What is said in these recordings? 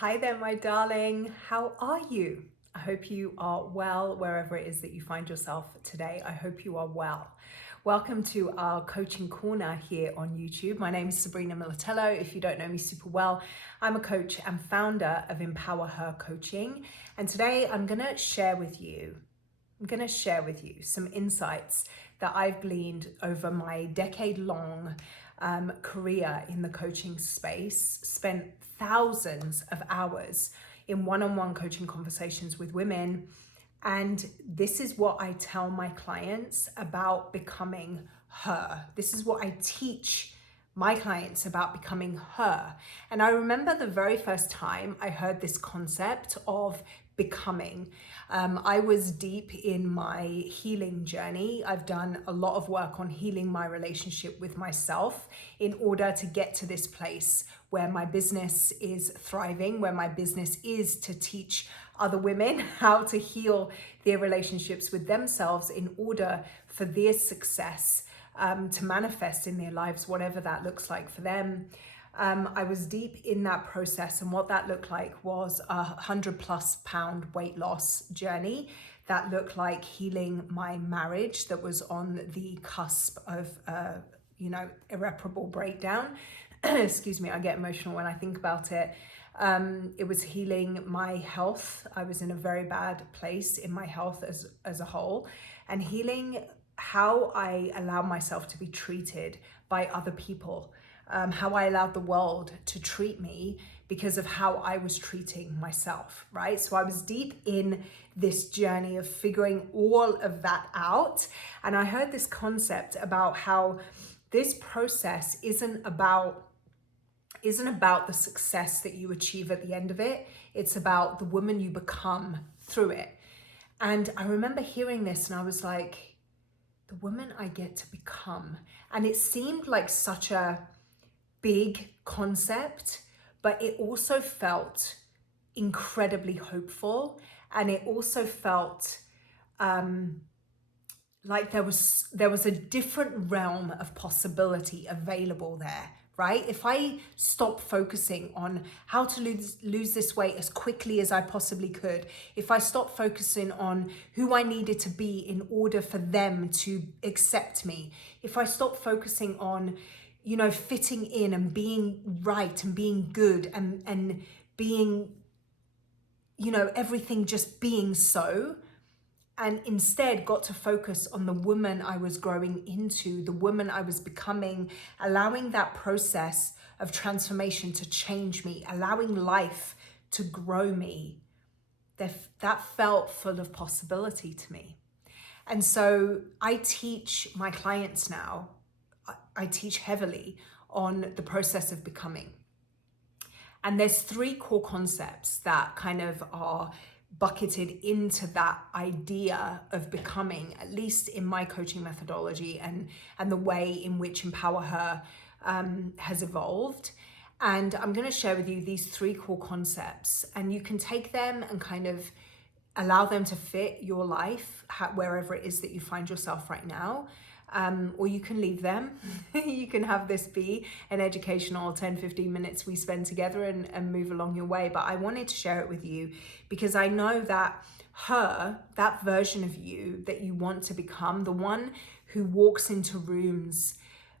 Hi there, my darling. How are you? I hope you are well wherever it is that you find yourself today. I hope you are well. Welcome to our coaching corner here on YouTube. My name is Sabrina Militello. If you don't know me super well, I'm a coach and founder of Empower Her Coaching. And today I'm going to share with you some insights that I've gleaned over my decade-long career in the coaching space, spent thousands of hours in one-on-one coaching conversations with women. And this is what I tell my clients about becoming her. This is what I teach my clients about becoming her. And I remember the very first time I heard this concept of becoming. I was deep in my healing journey. I've done a lot of work on healing my relationship with myself in order to get to this place where my business is thriving, where my business is to teach other women how to heal their relationships with themselves in order for their success to manifest in their lives, whatever that looks like for them. I was deep in that process, and what that looked like was a 100+ pound weight loss journey. That looked like healing my marriage that was on the cusp of, irreparable breakdown. Excuse me, I get emotional when I think about it. It was healing my health. I was in a very bad place in my health as a whole, and healing how I allow myself to be treated by other people. How I allowed the world to treat me because of how I was treating myself, right? So I was deep in this journey of figuring all of that out. And I heard this concept about how this process isn't about the success that you achieve at the end of it. It's about the woman you become through it. And I remember hearing this and I was like, the woman I get to become. And it seemed like such a big concept, but it also felt incredibly hopeful. And it also felt like there was a different realm of possibility available there, right? If I stop focusing on how to lose this weight as quickly as I possibly could, if I stop focusing on who I needed to be in order for them to accept me, if I stop focusing on fitting in and being right and being good and being, everything just being so, and instead got to focus on the woman I was growing into, the woman I was becoming, allowing that process of transformation to change me, allowing life to grow me, that felt full of possibility to me. And so I teach my clients now, I teach heavily on the process of becoming. And there's 3 core concepts that kind of are bucketed into that idea of becoming, at least in my coaching methodology and the way in which Empower Her has evolved. And I'm going to share with you these 3 core concepts, and you can take them and kind of allow them to fit your life wherever it is that you find yourself right now. Or you can leave them. You can have this be an educational 10-15 minutes we spend together and move along your way. But I wanted to share it with you because I know that that version of you that you want to become, the one who walks into rooms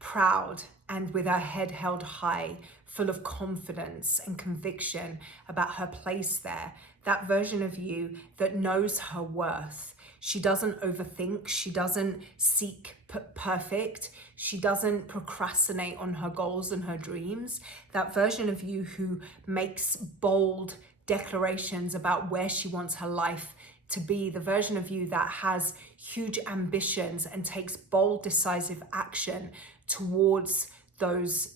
proud and with her head held high, full of confidence and conviction about her place there, that version of you that knows her worth. She doesn't overthink, she doesn't seek perfect, she doesn't procrastinate on her goals and her dreams. That version of you who makes bold declarations about where she wants her life to be, the version of you that has huge ambitions and takes bold, decisive action towards those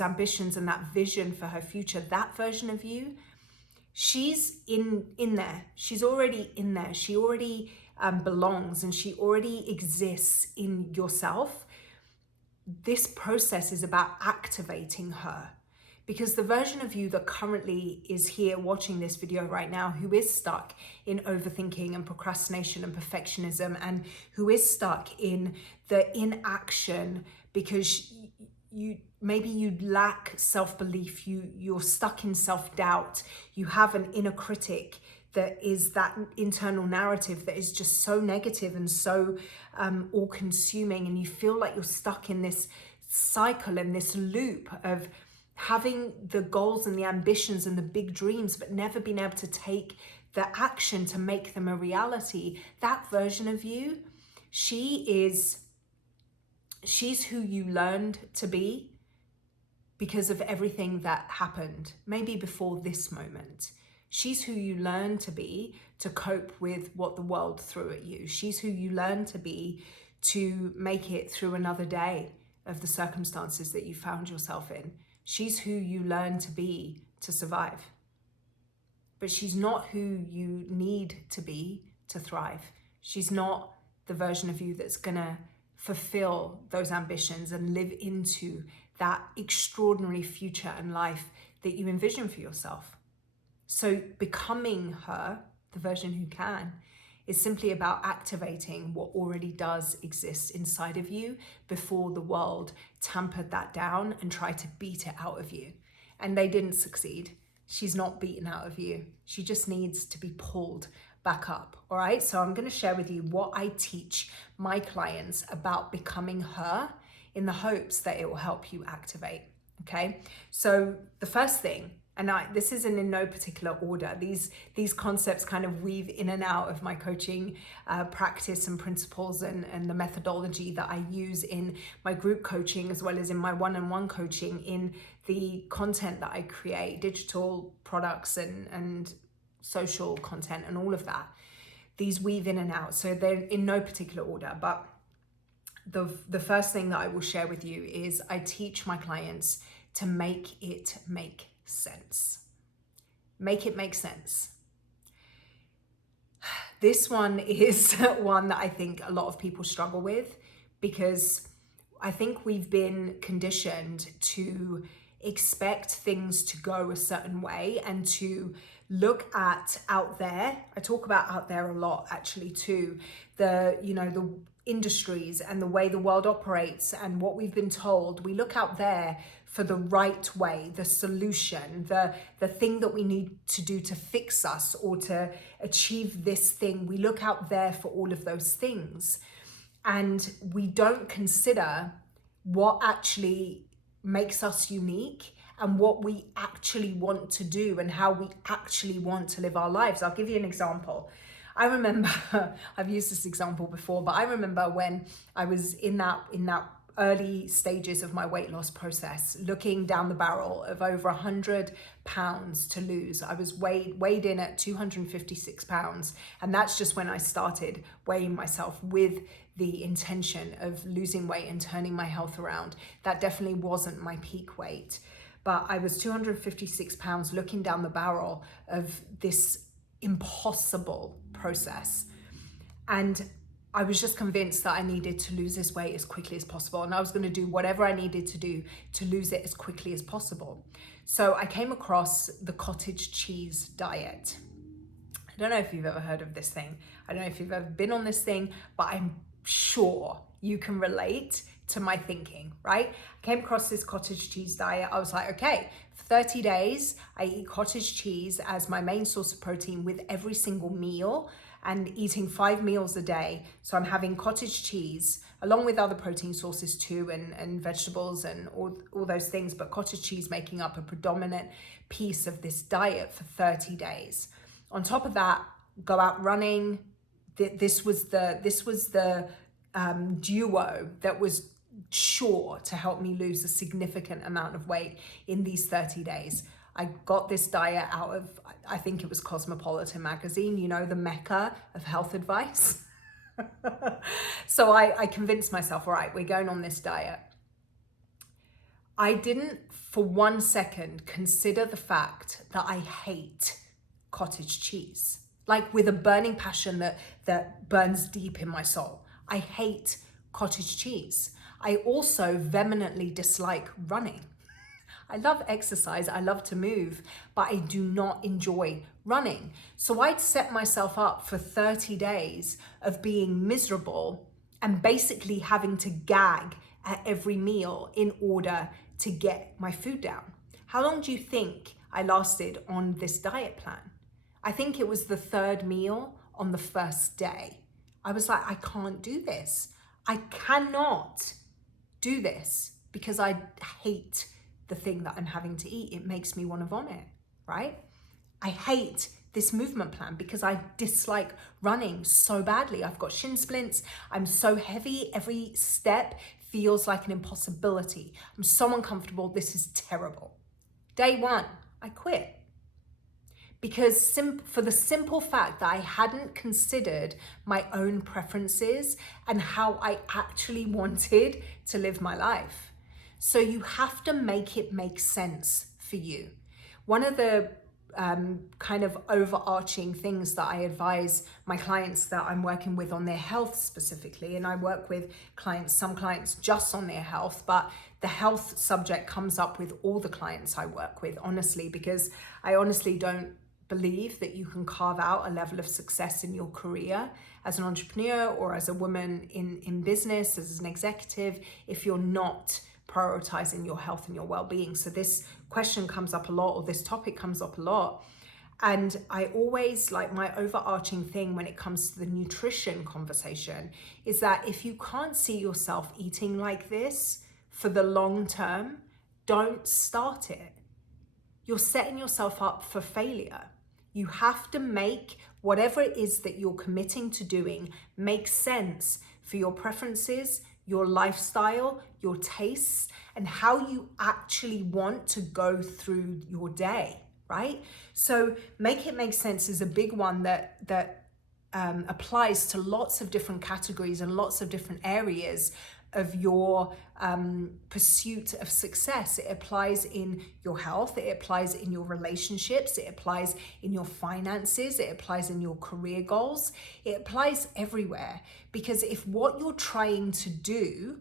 ambitions and that vision for her future. That version of you, she's in there. She's already in there. She already belongs, and she already exists in yourself. This process is about activating her, because the version of you that currently is here watching this video right now, who is stuck in overthinking and procrastination and perfectionism, and who is stuck in the inaction because maybe you lack self-belief, you're stuck in self-doubt, you have an inner critic that is that internal narrative that is just so negative and so all-consuming, and you feel like you're stuck in this cycle and this loop of having the goals and the ambitions and the big dreams but never being able to take the action to make them a reality. That version of you, she's who you learned to be because of everything that happened, maybe before this moment. She's who you learned to be to cope with what the world threw at you. She's who you learned to be to make it through another day of the circumstances that you found yourself in. She's who you learned to be to survive. But she's not who you need to be to thrive. She's not the version of you that's gonna fulfill those ambitions and live into that extraordinary future and life that you envision for yourself. So becoming her, the version who can, is simply about activating what already does exist inside of you before the world tampered that down and tried to beat it out of you. And they didn't succeed. She's not beaten out of you. She just needs to be pulled back up. All right. So I'm going to share with you what I teach my clients about becoming her in the hopes that it will help you activate. Okay. So the first thing, and this isn't in no particular order. These concepts kind of weave in and out of my coaching practice and principles and the methodology that I use in my group coaching as well as in my one-on-one coaching, in the content that I create, digital products and social content and all of that. These weave in and out. So they're in no particular order. But the first thing that I will share with you is I teach my clients to make it make sense. Make it make sense. This one is one that I think a lot of people struggle with, because I think we've been conditioned to expect things to go a certain way and to look at out there. I talk about out there a lot actually too. The industries and the way the world operates and what we've been told. We look out there for the right way, the solution, the thing that we need to do to fix us or to achieve this thing. We look out there for all of those things, and we don't consider what actually makes us unique and what we actually want to do and how we actually want to live our lives. I'll give you an example. I remember, I've used this example before, but I remember when I was in that early stages of my weight loss process, looking down the barrel of over 100 pounds to lose. I was weighed in at 256 pounds. And that's just when I started weighing myself with the intention of losing weight and turning my health around. That definitely wasn't my peak weight, but I was 256 pounds looking down the barrel of this impossible process. And I was just convinced that I needed to lose this weight as quickly as possible. And I was going to do whatever I needed to do to lose it as quickly as possible. So I came across the cottage cheese diet. I don't know if you've ever heard of this thing. I don't know if you've ever been on this thing, but I'm sure you can relate to my thinking, right? I came across this cottage cheese diet. I was like, okay, for 30 days, I eat cottage cheese as my main source of protein with every single meal, and eating 5 meals a day. So I'm having cottage cheese along with other protein sources too, and vegetables and all those things, but cottage cheese making up a predominant piece of this diet for 30 days. On top of that, go out running. This was the duo that was sure to help me lose a significant amount of weight in these 30 days. I got this diet out of, I think it was Cosmopolitan magazine, the mecca of health advice. So I convinced myself, all right, we're going on this diet. I didn't for 1 second consider the fact that I hate cottage cheese, like with a burning passion that burns deep in my soul. I hate cottage cheese. I also vehemently dislike running. I love exercise, I love to move, but I do not enjoy running. So I'd set myself up for 30 days of being miserable and basically having to gag at every meal in order to get my food down. How long do you think I lasted on this diet plan? I think it was the third meal on the first day. I was like, I can't do this. I cannot do this because I hate the thing that I'm having to eat. It makes me want to vomit, right? I hate this movement plan because I dislike running so badly. I've got shin splints. I'm so heavy. Every step feels like an impossibility. I'm so uncomfortable. This is terrible. Day one, I quit. Because for the simple fact that I hadn't considered my own preferences and how I actually wanted to live my life. So you have to make it make sense for you. One of the kind of overarching things that I advise my clients that I'm working with on their health specifically, and I work with some clients just on their health, but the health subject comes up with all the clients I work with, honestly, because I honestly don't believe that you can carve out a level of success in your career as an entrepreneur or as a woman in business, as an executive, if you're not prioritizing your health and your well-being. So this question comes up a lot, or this topic comes up a lot. And I always, like, my overarching thing when it comes to the nutrition conversation is that if you can't see yourself eating like this for the long term, don't start it. You're setting yourself up for failure. You have to make whatever it is that you're committing to doing make sense for your preferences, your lifestyle, your tastes, and how you actually want to go through your day, right? So make it make sense is a big one that applies to lots of different categories and lots of different areas of your pursuit of success. It applies in your health, it applies in your relationships, it applies in your finances, it applies in your career goals, it applies everywhere. Because if what you're trying to do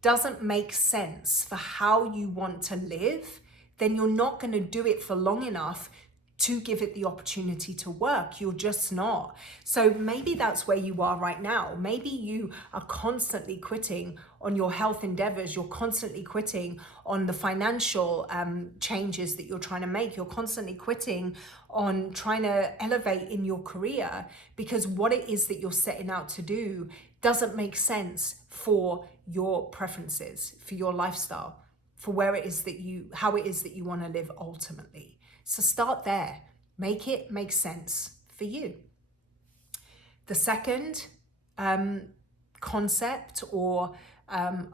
doesn't make sense for how you want to live, then you're not going to do it for long enough to give it the opportunity to work. You're just not. So maybe that's where you are right now. Maybe you are constantly quitting on your health endeavors. You're constantly quitting on the financial changes that you're trying to make. You're constantly quitting on trying to elevate in your career because what it is that you're setting out to do doesn't make sense for your preferences, for your lifestyle, for how it is that you want to live ultimately. So start there. Make it make sense for you. The second concept or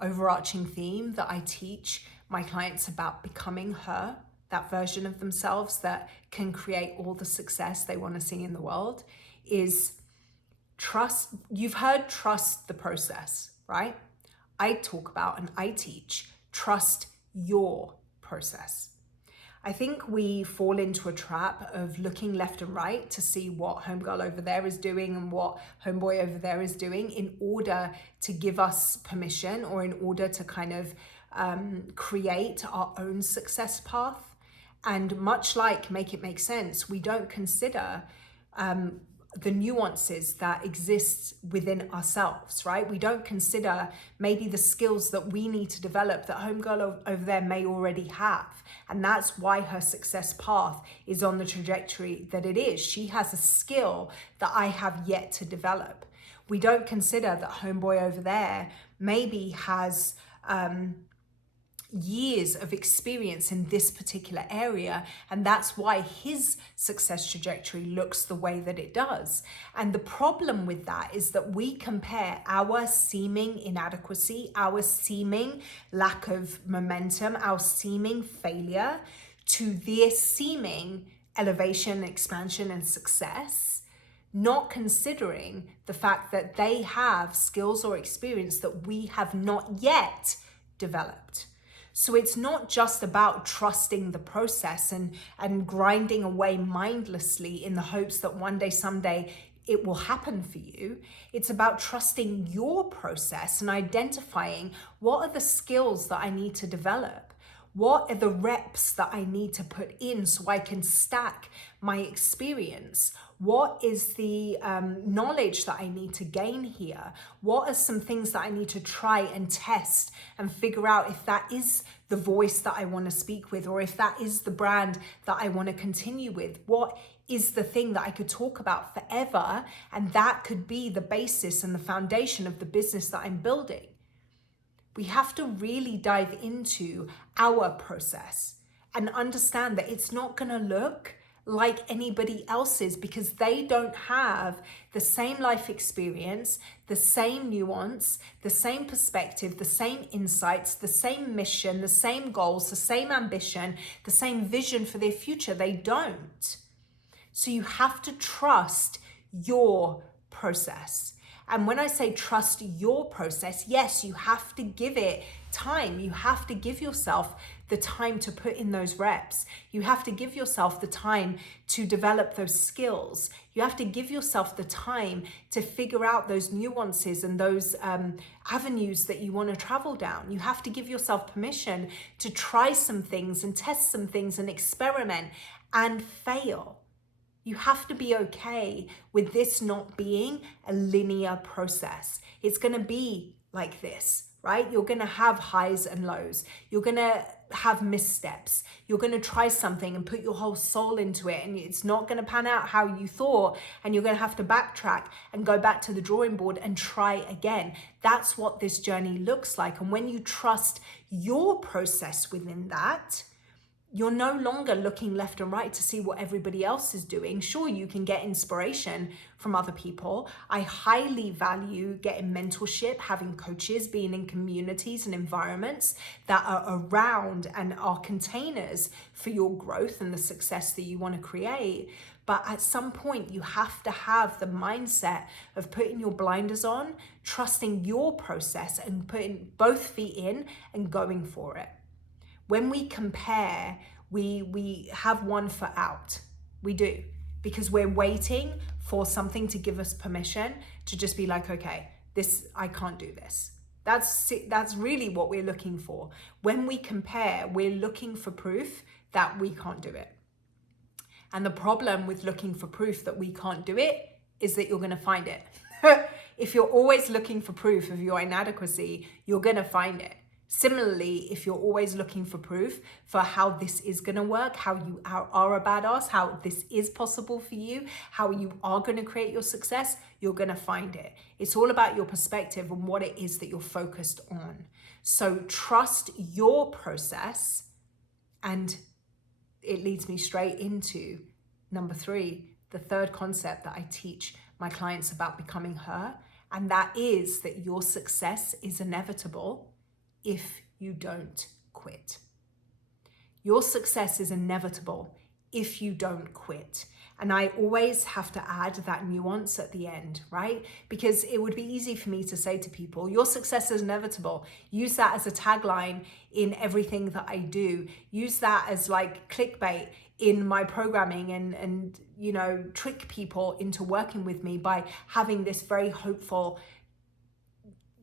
overarching theme that I teach my clients about becoming her, that version of themselves that can create all the success they want to see in the world, is trust. You've heard trust the process, right? I talk about and I teach trust your process. I think we fall into a trap of looking left and right to see what homegirl over there is doing and what homeboy over there is doing in order to give us permission or in order to kind of create our own success path. And much like Make It Make Sense, we don't consider the nuances that exist within ourselves, right? We don't consider maybe the skills that we need to develop that homegirl over there may already have. And that's why her success path is on the trajectory that it is. She has a skill that I have yet to develop. We don't consider that homeboy over there maybe has years of experience in this particular area, and that's why his success trajectory looks the way that it does. And the problem with that is that we compare our seeming inadequacy, our seeming lack of momentum, our seeming failure to their seeming elevation, expansion, and success, not considering the fact that they have skills or experience that we have not yet developed. So it's not just about trusting the process and grinding away mindlessly in the hopes that one day, someday, it will happen for you. It's about trusting your process and identifying what are the skills that I need to develop? What are the reps that I need to put in so I can stack my experience? What is the knowledge that I need to gain here? What are some things that I need to try and test and figure out if that is the voice that I want to speak with, or if that is the brand that I want to continue with? What is the thing that I could talk about forever? And that could be the basis and the foundation of the business that I'm building. We have to really dive into our process and understand that it's not going to look like anybody else's, because they don't have the same life experience, the same nuance, the same perspective, the same insights, the same mission, the same goals, the same ambition, the same vision for their future. They don't. So you have to trust your process. And when I say trust your process, yes, you have to give it time. You have to give yourself the time to put in those reps. You have to give yourself the time to develop those skills. You have to give yourself the time to figure out those nuances and those avenues that you want to travel down. You have to give yourself permission to try some things and test some things and experiment and fail. You have to be okay with this not being a linear process. It's going to be like this, right? You're going to have highs and lows. You're going to have missteps. You're going to try something and put your whole soul into it, and it's not going to pan out how you thought, and you're going to have to backtrack and go back to the drawing board and try again. That's what this journey looks like. And when you trust your process within that, you're no longer looking left and right to see what everybody else is doing. Sure, you can get inspiration from other people. I highly value getting mentorship, having coaches, being in communities and environments that are around and are containers for your growth and the success that you want to create. But at some point, you have to have the mindset of putting your blinders on, trusting your process, and putting both feet in and going for it. When we compare, we have one foot out. We do, because we're waiting for something to give us permission to just be like, okay, I can't do this. That's really what we're looking for. When we compare, we're looking for proof that we can't do it. And the problem with looking for proof that we can't do it is that you're going to find it. If you're always looking for proof of your inadequacy, you're going to find it. Similarly, if you're always looking for proof for how this is going to work, how you are a badass, how this is possible for you, how you are going to create your success, you're going to find it. It's all about your perspective and what it is that you're focused on. So trust your process, and it leads me straight into number 3, the third concept that I teach my clients about becoming her, and that is that your success is inevitable if you don't quit. Your success is inevitable if you don't quit. And I always have to add that nuance at the end, right? Because it would be easy for me to say to people, your success is inevitable. Use that as a tagline in everything that I do. Use that as like clickbait in my programming and you know, trick people into working with me by having this very hopeful,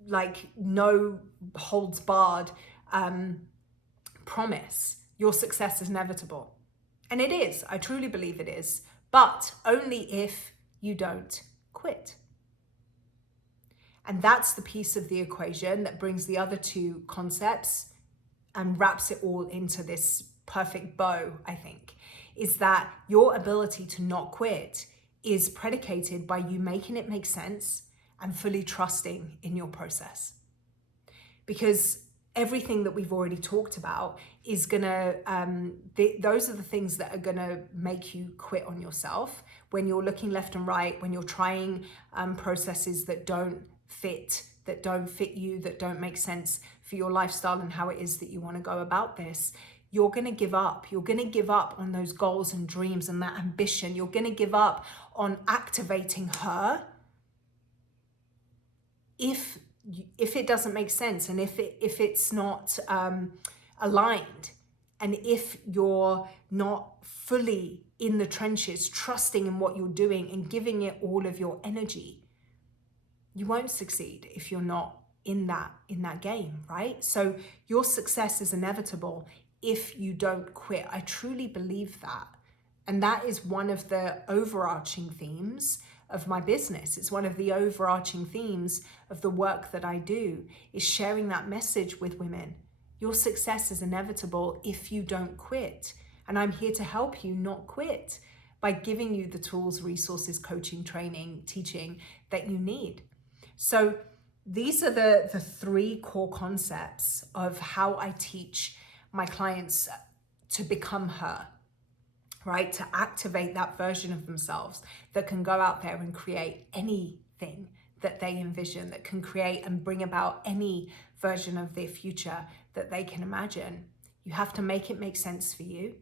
like no holds barred promise. Your success is inevitable. And it is. I truly believe it is. But only if you don't quit. And that's the piece of the equation that brings the other 2 concepts and wraps it all into this perfect bow, I think, is that your ability to not quit is predicated by you making it make sense and fully trusting in your process. Because everything that we've already talked about is gonna, those are the things that are gonna make you quit on yourself when you're looking left and right, when you're trying processes that don't fit you, that don't make sense for your lifestyle and how it is that you wanna go about this. You're gonna give up. You're gonna give up on those goals and dreams and that ambition. You're gonna give up on activating her if it doesn't make sense, and if it's not aligned, and if you're not fully in the trenches, trusting in what you're doing and giving it all of your energy, you won't succeed if you're not in that game, right? So your success is inevitable if you don't quit. I truly believe that. And that is one of the overarching themes of my business. It's one of the overarching themes of the work that I do, is sharing that message with women. Your success is inevitable if you don't quit. And I'm here to help you not quit by giving you the tools, resources, coaching, training, teaching that you need. So these are the three core concepts of how I teach my clients to become her, right? To activate that version of themselves that can go out there and create anything that they envision, that can create and bring about any version of their future that they can imagine. You have to make it make sense for you.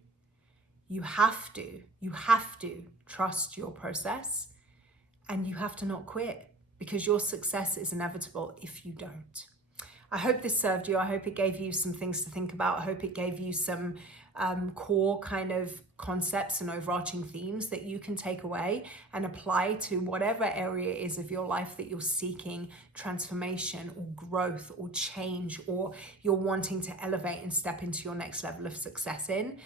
You have to trust your process, and you have to not quit, because your success is inevitable if you don't. I hope this served you. I hope it gave you some things to think about. I hope it gave you some core kind of concepts and overarching themes that you can take away and apply to whatever area it is of your life that you're seeking transformation or growth or change, or you're wanting to elevate and step into your next level of success in.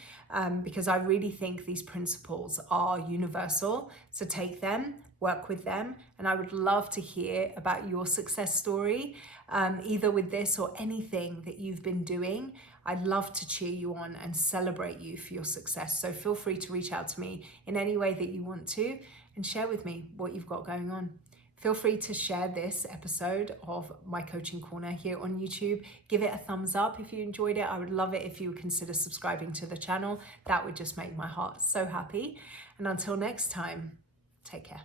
Because I really think these principles are universal. So take them, work with them, and I would love to hear about your success story, either with this or anything that you've been doing. I'd love to cheer you on and celebrate you for your success. So feel free to reach out to me in any way that you want to and share with me what you've got going on. Feel free to share this episode of my Coaching Corner here on YouTube. Give it a thumbs up if you enjoyed it. I would love it if you would consider subscribing to the channel. That would just make my heart so happy. And until next time, take care.